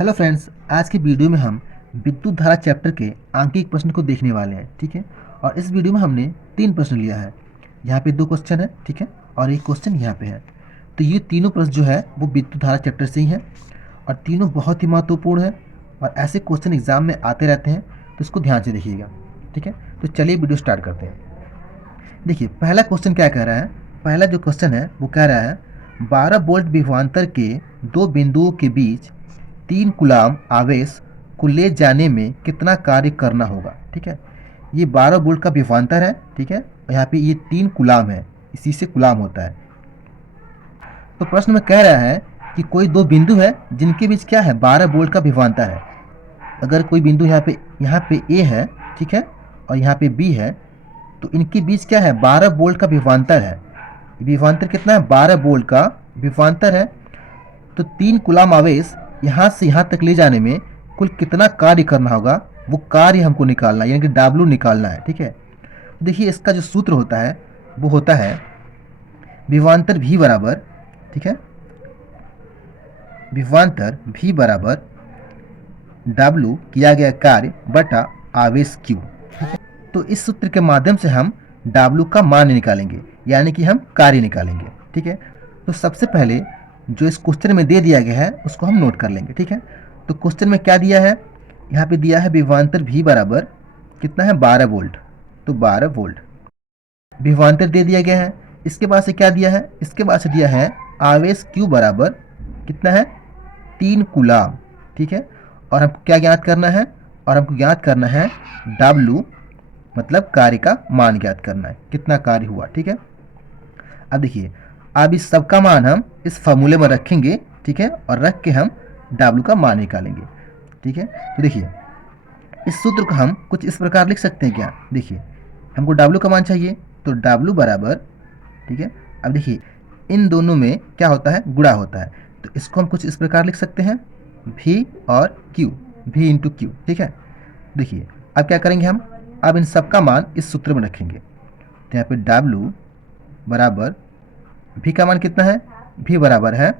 Hello friends, आज की video में हम विद्युत धारा चैप्टर के आंकिक प्रश्न को देखने वाले हैं। ठीक है। और इस वीडियो में हमने 3 प्रश्न लिया है। यहाँ पे 2 क्वेश्चन है, ठीक है, और एक क्वेश्चन यहाँ पे है। तो ये तीनों प्रश्न जो है वो विद्युत धारा चैप्टर से ही हैं और तीनों बहुत ही महत्वपूर्ण है और ऐसे क्वेश्चन एग्जाम में आते रहते हैं, तो इसको ध्यान से देखिएगा। ठीक है, तो चलिए वीडियो स्टार्ट करते हैं। देखिए पहला क्वेश्चन क्या कह रहा है। पहला जो क्वेश्चन है वो कह रहा है 12 वोल्ट विभवांतर के दो बिंदुओं के बीच 3 कूलाम आवेश को ले जाने में कितना कार्य करना होगा। ठीक है, ये 12 वोल्ट का विभवांतर है। ठीक है, और यहाँ पे ये 3 कूलाम है, इसी से कूलाम होता है। तो प्रश्न में कह रहा है कि कोई दो बिंदु है जिनके बीच क्या है, 12 वोल्ट का विभवांतर है। अगर कोई बिंदु यहाँ पे ए है, ठीक है, और यहाँ पे बी है, तो इनके बीच क्या है, 12 वोल्ट का विभवांतर है। विभवांतर कितना है, 12 वोल्ट का विभवांतर है। तो 3 कूलाम आवेश यहाँ से यहाँ तक ले जाने में कुल कितना कार्य करना होगा, वो कार्य हमको निकालना है, यानी कि W निकालना है। ठीक है, देखिए इसका जो सूत्र होता है वो होता है विभवांतर V बराबर, ठीक है, विभवांतर V बराबर W किया गया कार्य बटा आवेश Q। तो इस सूत्र के माध्यम से हम W का मान निकालेंगे, यानी कि हम कार्य निकालेंगे। ठीक है, तो सबसे पहले जो इस क्वेश्चन में दे दिया गया है उसको हम नोट कर लेंगे। ठीक है, तो क्वेश्चन में क्या दिया है, यहाँ पे दिया है विभवांतर V बराबर कितना है, 12 वोल्ट। तो 12 वोल्ट विभवांतर दे दिया गया है। इसके बाद से क्या दिया है, इसके बाद से दिया है आवेश Q बराबर कितना है, 3 कूलाम। ठीक है, और हमको क्या ज्ञात करना है, और हमको ज्ञात करना है W, मतलब कार्य का मान ज्ञात करना है, कितना कार्य हुआ। ठीक है, अब देखिए अब इस सब का मान हम इस फॉर्मूले में रखेंगे। ठीक है, और रख के हम W का मान निकालेंगे। ठीक है, तो देखिए इस सूत्र को हम कुछ इस प्रकार लिख सकते हैं क्या, देखिए हमको W का मान चाहिए, तो W बराबर, ठीक है, अब देखिए इन दोनों में क्या होता है, गुणा होता है, तो इसको हम कुछ इस प्रकार लिख सकते हैं V और Q, V इंटू Q। ठीक है, देखिए अब क्या करेंगे हम, अब इन सब का मान इस सूत्र में रखेंगे। तो यहाँ पे W बराबर V का मान कितना है, V बराबर है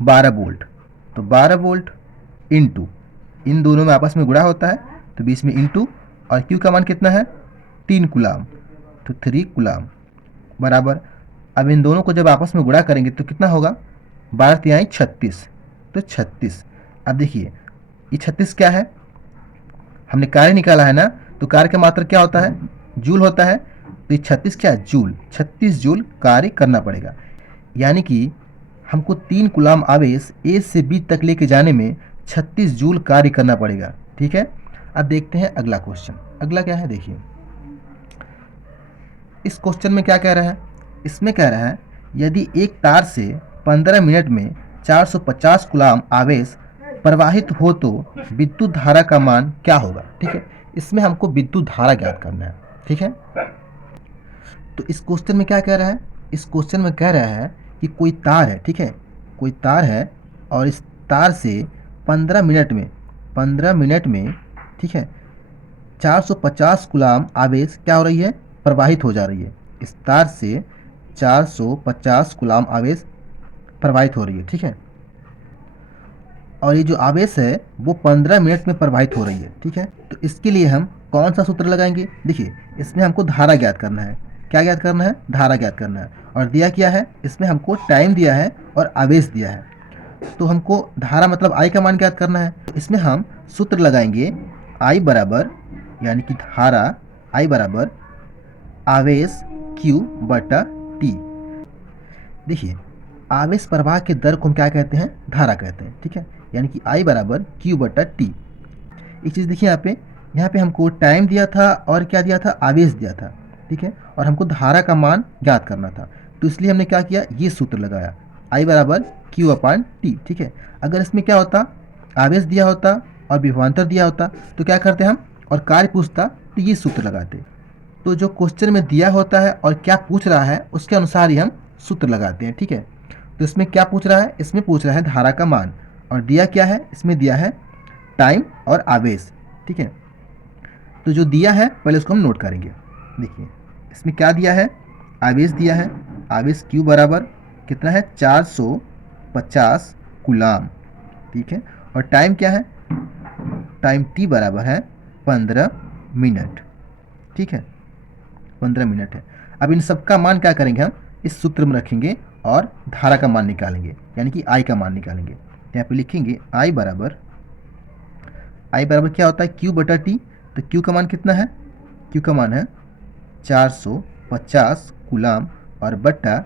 12 वोल्ट। तो 12 वोल्ट इंटू, इन दोनों में आपस में गुणा होता है तो बीच में इंटू, और Q का मान कितना है, 3 कूलाम, तो 3 कूलाम बराबर, अब इन दोनों को जब आपस में गुणा करेंगे तो कितना होगा, 12 तिहाई 36, तो 36। अब देखिए ये 36 क्या है, हमने कार्य निकाला है ना, तो कार्य का मात्रा क्या होता है, जूल होता है। तो ये 36 क्या है, जूल, 36 जूल कार्य करना पड़ेगा। यानी कि हमको 3 कूलाम आवेश ए से बी तक लेके जाने में 36 जूल कार्य करना पड़ेगा। ठीक है, अब देखते हैं अगला क्वेश्चन। अगला क्या है, देखिए इस क्वेश्चन में क्या कह रहा है, इसमें कह रहा है यदि एक तार से 15 मिनट में 450 कूलाम आवेश प्रवाहित हो तो विद्युत धारा का मान क्या होगा। ठीक है, इसमें हमको विद्युत धारा ज्ञात करना है। ठीक है, तो इस क्वेश्चन में क्या कह रहा है, इस क्वेश्चन में कह रहा है कि कोई तार है, ठीक है, कोई तार है और इस तार से 15 मिनट में, 15 मिनट में, ठीक है, 450 कूलाम आवेश क्या हो रही है, प्रवाहित हो जा रही है। इस तार से 450 कूलाम आवेश प्रवाहित हो रही है। ठीक है, और ये जो आवेश है वो 15 मिनट में प्रवाहित हो रही है। ठीक है, तो इसके लिए हम कौन सा सूत्र लगाएंगे, देखिए इसमें हमको धारा ज्ञात करना है। क्या ज्ञात करना है, धारा ज्ञात करना है। और दिया क्या है, इसमें हमको टाइम दिया है और आवेश दिया है, तो हमको धारा मतलब I का मान ज्ञात करना है। तो इसमें हम सूत्र लगाएंगे I बराबर, यानी कि धारा I बराबर आवेश Q बटा T। देखिए आवेश प्रवाह के दर को हम क्या कहते हैं, धारा कहते हैं। ठीक है, यानी कि I बराबर Q बटा T। एक चीज़ देखिए यहाँ पे हमको टाइम दिया था और क्या दिया था, आवेश दिया था। ठीक है, और हमको धारा का मान ज्ञात करना था, तो इसलिए हमने क्या किया, ये सूत्र लगाया I बराबर Q अपान T। ठीक है, अगर इसमें क्या होता, आवेश दिया होता और विभवांतर दिया होता तो क्या करते हम, और कार्य पूछता तो ये सूत्र लगाते। तो जो क्वेश्चन में दिया होता है और क्या पूछ रहा है उसके अनुसार ही हम सूत्र लगाते हैं। ठीक है, तो इसमें क्या पूछ रहा है, इसमें पूछ रहा है धारा का मान, और दिया क्या है, इसमें दिया है टाइम और आवेश। ठीक है, तो जो दिया है पहले उसको हम नोट करेंगे। देखिए इसमें क्या दिया है, आवेश दिया है, आवेश Q बराबर कितना है, 450 कूलाम। ठीक है, और टाइम क्या है, टाइम t बराबर है 15 मिनट। ठीक है, 15 मिनट है। अब इन सब का मान क्या करेंगे, हम इस सूत्र में रखेंगे और धारा का मान निकालेंगे, यानी कि I का मान निकालेंगे। यहाँ पे लिखेंगे I बराबर क्या होता है, Q बटा T। तो Q का मान कितना है, Q का मान है 450 कूलाम, और बटा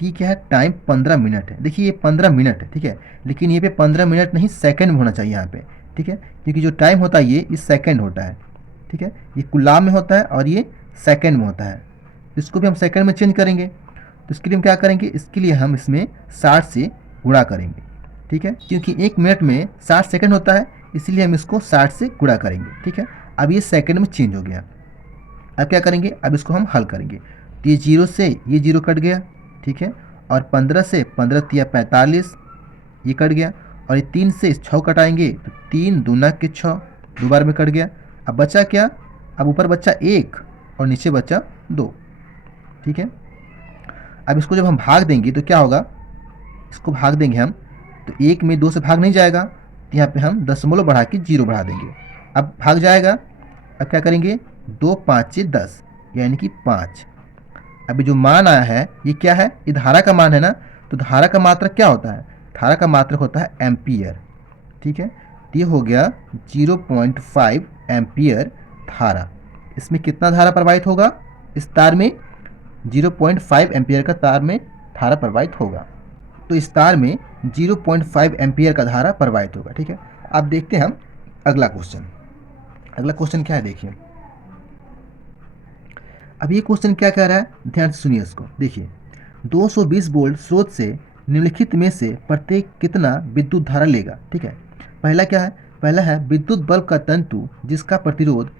T क्या है, टाइम 15 मिनट है। देखिए ये 15 मिनट है, ठीक है, लेकिन ये पे 15 मिनट नहीं सेकंड में होना चाहिए यहाँ पे, ठीक है, क्योंकि जो टाइम होता है ये इस सेकंड होता है, ठीक है, ये कूलाम में होता है और ये सेकंड में होता है। तो इसको भी हम सेकंड में चेंज करेंगे। तो इसके लिए हम क्या करेंगे, इसके लिए हम इसमें 60 से गुणा करेंगे, ठीक है, क्योंकि 1 मिनट में 60 सेकंड होता है, इसलिए हम इसको 60 से गुणा करेंगे। ठीक है, अब ये सेकंड में चेंज हो गया। अब क्या करेंगे, अब इसको हम हल करेंगे। तो ये 0 से ये 0 कट गया, ठीक है, और 15 से 15 तिया 45 ये कट गया, और ये 3 से 6 कटाएंगे तो 3 दूना के 6, 2 बार में कट गया। अब बचा क्या, अब ऊपर बचा 1 और नीचे बचा 2। ठीक है, अब इसको जब हम भाग देंगे तो क्या होगा, इसको भाग देंगे हम तो 1 में 2 से भाग नहीं जाएगा, तो यहाँ पे हम दशमलव बढ़ा के 0 बढ़ा देंगे। अब भाग जाएगा। अब क्या करेंगे, 2 5 10 यानी कि 5। अभी जो मान आया है ये क्या है, ये धारा का मान है ना, तो धारा का मात्रक क्या होता है, धारा का मात्रक होता है एम्पियर। ठीक है, तो ये हो गया 0.5 एम्पियर धारा। इसमें कितना धारा प्रवाहित होगा, इस तार में 0.5 एम्पियर का तार में धारा प्रवाहित होगा। तो इस तार में 0.5 एम्पियर का धारा प्रवाहित होगा। ठीक है, अब देखते हैं हम अगला क्वेश्चन। अगला क्वेश्चन क्या है, देखिए अब ये क्वेश्चन क्या कह रहा है, ध्यान से सुनिए इसको। देखिए 220 वोल्ट स्रोत से निम्नलिखित में से प्रत्येक कितना विद्युत धारा लेगा। ठीक है, पहला क्या है, पहला है विद्युत बल्ब का तंतु जिसका प्रतिरोध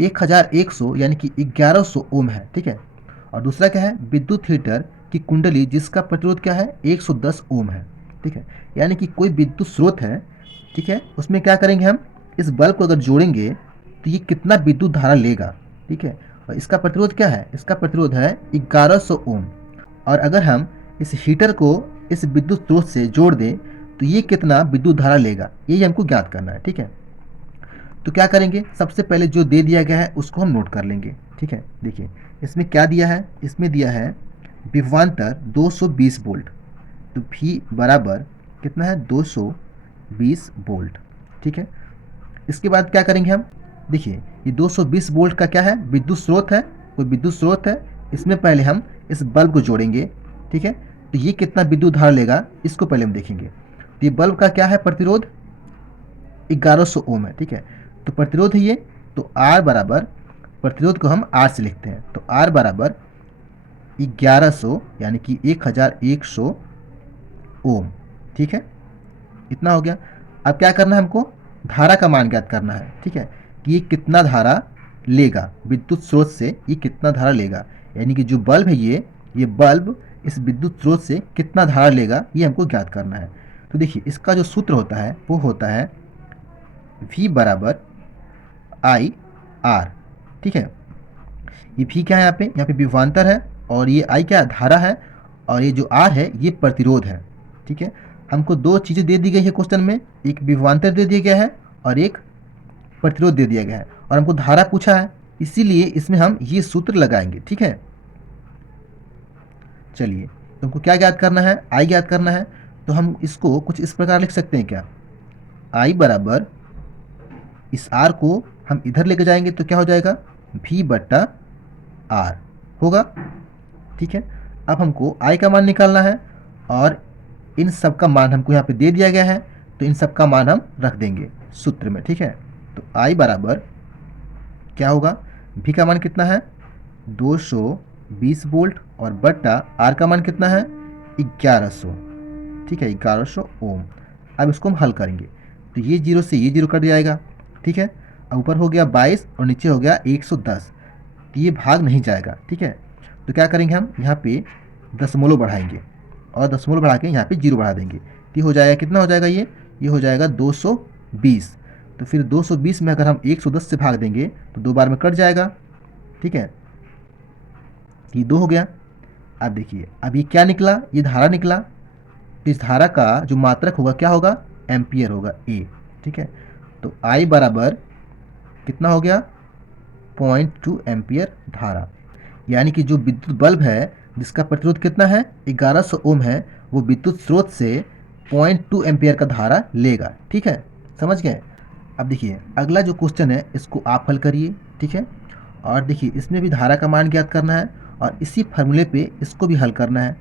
1100 यानी कि 1100 ओम है। ठीक है, और दूसरा क्या है, विद्युत हीटर की कुंडली जिसका प्रतिरोध क्या है, 110 ओम है। ठीक है, यानी कि कोई विद्युत स्रोत है, ठीक है, उसमें क्या करेंगे हम, इस बल्ब को अगर जोड़ेंगे तो ये कितना विद्युत धारा लेगा। ठीक है, और इसका प्रतिरोध क्या है, इसका प्रतिरोध है 1100 ओम। और अगर हम इस हीटर को इस विद्युत स्रोत से जोड़ दें तो ये कितना विद्युत धारा लेगा, ये हमको ज्ञात करना है। ठीक है, तो क्या करेंगे, सबसे पहले जो दे दिया गया है उसको हम नोट कर लेंगे। ठीक है, देखिए इसमें क्या दिया है, इसमें दिया है विभवांतर 220 वोल्ट, तो V बराबर कितना है, 220 वोल्ट। ठीक है, इसके बाद क्या करेंगे हम, देखिए ये 220 वोल्ट का क्या है, विद्युत स्रोत है, कोई विद्युत स्रोत है, इसमें पहले हम इस बल्ब को जोड़ेंगे। ठीक है, तो ये कितना विद्युत धारा लेगा इसको पहले हम देखेंगे। तो ये बल्ब का क्या है, प्रतिरोध 1100 ओम है। ठीक है, तो प्रतिरोध है ये, तो R बराबर, प्रतिरोध को हम R से लिखते हैं, तो R बराबर 1100 यानी कि 1100 ओम। ठीक है, इतना हो गया। अब क्या करना है, हमको धारा का मान ज्ञात करना है। ठीक है, कि ये कितना धारा लेगा, विद्युत स्रोत से ये कितना धारा लेगा, यानी कि जो बल्ब है ये बल्ब इस विद्युत स्रोत से कितना धारा लेगा, ये हमको ज्ञात करना है। तो देखिए इसका जो सूत्र होता है वो होता है V बराबर I R। ठीक है, ये V क्या है, यहाँ पे विभवांतर है, और ये I क्या धारा है, और ये जो R है ये प्रतिरोध है। ठीक है, हमको दो चीज़ें दे दी गई है क्वेश्चन में, एक विभवांतर दे दिया गया है और एक प्रतिरोध दे दिया गया है, और हमको धारा पूछा है, इसीलिए इसमें हम ये सूत्र लगाएंगे। ठीक है, चलिए तो हमको क्या ज्ञात करना है, I ज्ञात करना है। तो हम इसको कुछ इस प्रकार लिख सकते हैं क्या, I बराबर इस R को हम इधर लेके जाएंगे तो क्या हो जाएगा, V बट्टा R होगा। ठीक है, अब हमको I का मान निकालना है, और इन सब का मान हमको यहाँ पे दे दिया गया है, तो इन सब का मान हम रख देंगे सूत्र में। ठीक है, तो I बराबर क्या होगा, V का मान कितना है 220 वोल्ट, और बट्टा R का मान कितना है 1100। ठीक है, 1100 ओम। अब इसको हम हल करेंगे, तो ये 0 से ये 0 कट जाएगा। ठीक है, अब ऊपर हो गया 22 और नीचे हो गया 110, तो ये भाग नहीं जाएगा। ठीक है, तो क्या करेंगे, हम यहाँ पे दशमलव बढ़ाएंगे, और दशमलव बढ़ा के यहाँ पे 0 बढ़ा देंगे, तो ये हो जाएगा, कितना हो जाएगा, ये हो जाएगा 220। तो फिर 220 में अगर हम 110 से भाग देंगे तो 2 बार में कट जाएगा। ठीक है, ये 2 हो गया। अब देखिए अब ये क्या निकला, ये धारा निकला, तो इस धारा का जो मात्रक होगा क्या होगा, एम्पियर होगा ए। ठीक है, तो I बराबर कितना हो गया 0.2 एम्पियर धारा, यानी कि जो विद्युत बल्ब है जिसका प्रतिरोध कितना है 1100 ओम है, वो विद्युत स्रोत से 0.2 एम्पियर का धारा लेगा। ठीक है, समझ गए। अब देखिए अगला जो क्वेश्चन है इसको आप हल करिए। ठीक है, और देखिए इसमें भी धारा का मान ज्ञात करना है और इसी फार्मूले पे इसको भी हल करना है।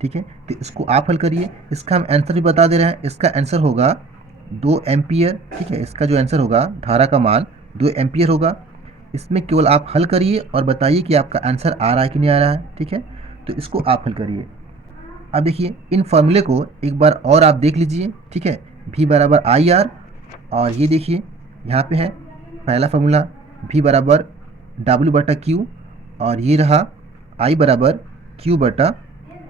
ठीक है, तो इसको आप हल करिए। इसका हम आंसर भी बता दे रहे हैं, इसका आंसर होगा 2 एम्पियर। ठीक है, इसका जो आंसर होगा धारा का मान 2 एम्पियर होगा। इसमें केवल आप हल करिए और बताइए कि आपका आंसर आ रहा है कि नहीं आ रहा है। ठीक है, तो इसको आप हल करिए। अब देखिए इन फार्मूले को एक बार और आप देख लीजिए। ठीक है, V बराबर आई आर, और ये देखिए यहाँ पे है पहला फार्मूला V बराबर W बटा Q, और ये रहा I बराबर Q बटा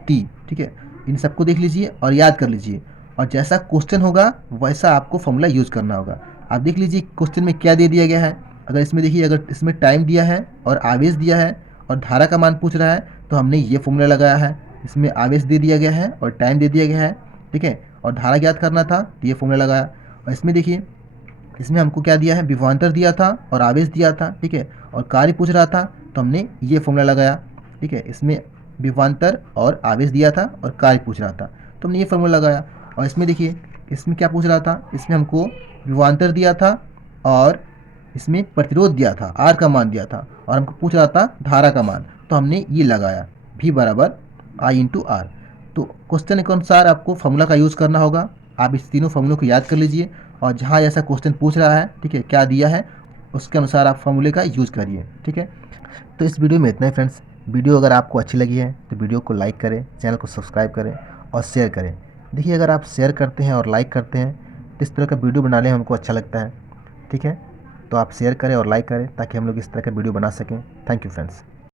T। ठीक है, इन सबको देख लीजिए और याद कर लीजिए, और जैसा क्वेश्चन होगा वैसा आपको फार्मूला यूज़ करना होगा। आप देख लीजिए क्वेश्चन में क्या दे दिया गया है। अगर इसमें देखिए, अगर इसमें टाइम दिया है और आवेश दिया है और धारा का मान पूछ रहा है, तो हमने ये फार्मूला लगाया है। इसमें आवेश दे दिया गया है और टाइम दे दिया गया है। ठीक है, और धारा ज्ञात करना था तो ये फार्मूला लगाया। और इसमें देखिए, इसमें हमको क्या दिया है, विभवांतर दिया था और आवेश दिया था। ठीक है, और कार्य पूछ रहा था तो हमने ये फार्मूला लगाया। ठीक है, इसमें विभवांतर और आवेश दिया था और कार्य पूछ रहा था तो हमने ये फार्मूला लगाया। और इसमें देखिए, इसमें क्या पूछ रहा था, इसमें हमको विभवांतर दिया था और इसमें प्रतिरोध दिया था, आर का मान दिया था, और हमको पूछ रहा था धारा का मान, तो हमने ये लगाया V बराबर आई इंटू आर। तो क्वेश्चन के अनुसार आपको फार्मूला का यूज़ करना होगा। आप इस तीनों फार्मूलों को याद कर लीजिए, और जहाँ ऐसा क्वेश्चन पूछ रहा है, ठीक है, क्या दिया है, उसके अनुसार आप फार्मूले का यूज़ करिए। ठीक है, तो इस वीडियो में इतना ही फ्रेंड्स। वीडियो अगर आपको अच्छी लगी है तो वीडियो को लाइक करें, चैनल को सब्सक्राइब करें और शेयर करें। देखिए अगर आप शेयर करते हैं और लाइक करते हैं तो इस तरह का वीडियो बनाने में हमको अच्छा लगता है। ठीक है, तो आप शेयर करें और लाइक करें ताकि हम लोग इस तरह का वीडियो बना सकें। Thank you friends.